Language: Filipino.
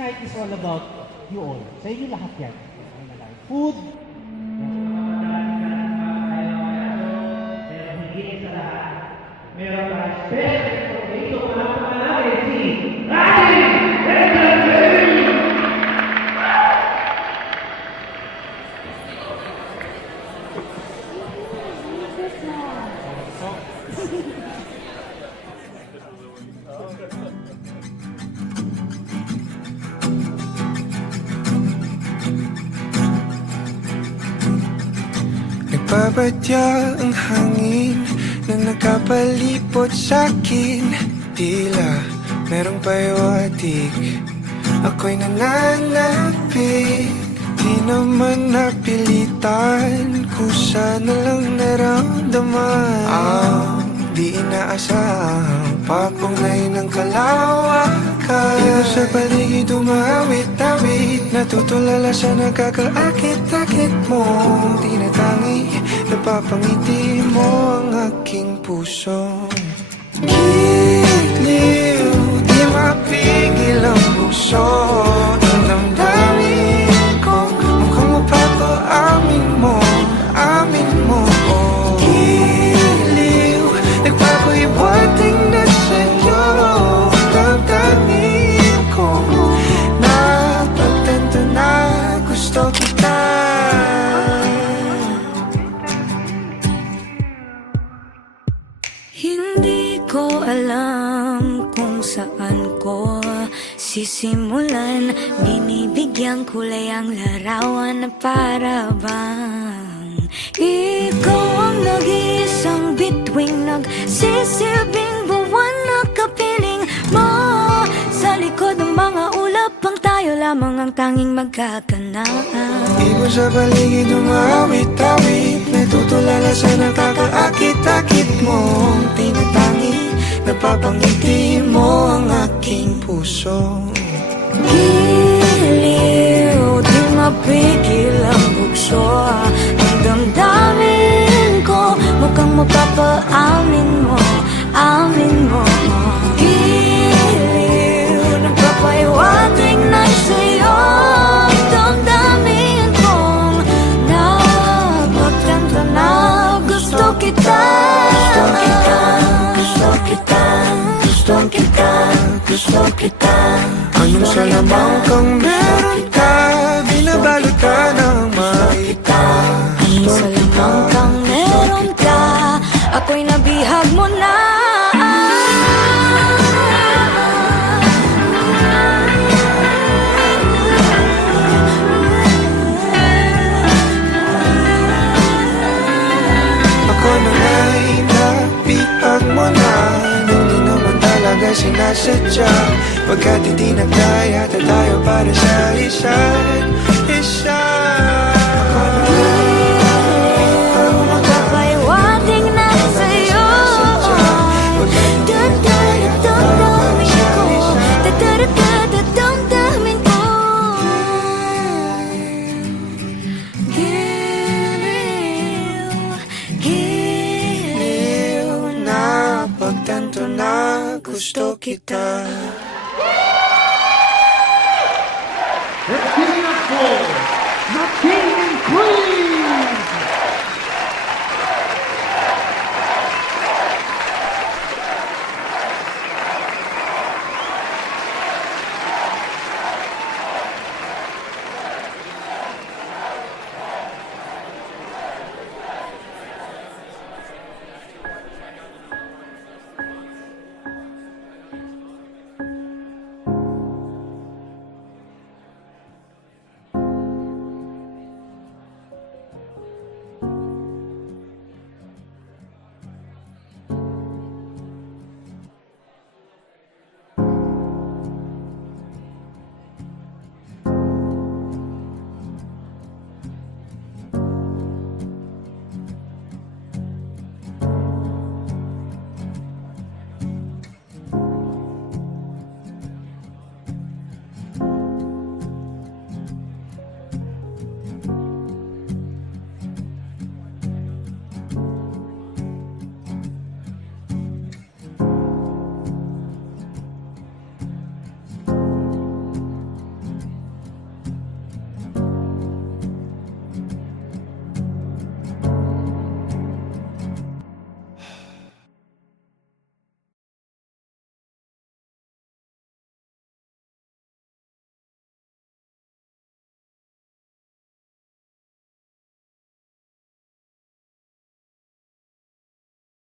night is all about you all. Sa inyo lahat yan. Food. Pero higit sa lahat, meron na special dito para pangalawin si Ryan Henderson! Nagpapatya ang hangin na nakapalipot sa'kin. Tila merong pahiwatig, ako'y nananapig. Di naman napilitan, kusa na lang naramdaman. Ang di inaasahang papunay ng kalawakan. Ikaw sa paligid umawit-awit, natutulala sa nakakaakit-akit mo. Tinatangi, napapangiti mo ang aking puso. Giliw, di mapigil ang puso. Ang damdamin ko, mukhang mapapaamin mo, amin mo. Giliw, nagpapahiwating na sa'yo. Damdamin ko, napagtanto na gusto kita. Hindi ko alam kung saan ko sisimulan. Binibigyan kulay ang larawan na para bang ikaw ang nag-iisang bituing, nagsisilbing buwan na kapiling mo. Sa likod ng mga ulap, ang tayo lamang ang tanging magkakanaan. Ibon sa paligid umawit-awit, natutulala sa nakakaakit-akit mo. Tinatangi, napapangiti mo ang aking puso. Giliw, di mapigil ang bugso. Ang damdamin ko, mukhang mapapaamin mo, amin mo. Giliw, nagpapahiwatig na sa'yo. Ang damdamin kong napagtanto na gusto kita. Gusto kita, gusto kita, gusto kita. Anong salamang kang meron ka, binabalot ka ng makita. Anong salamang kang meron ka, ako'y nabihag mo na. Ako na nga'y nabihag mo na, nung di naman talaga sinasadya. Pagkat hindi nagkaya tayo para sa isa't isa. Ako na nga'y Magpapahiwatig na sa'yo. Damdamin ko, damdamin ko. Giliw, giliw na pagtanto na gusto kita. Let's give it up for the King and Queen!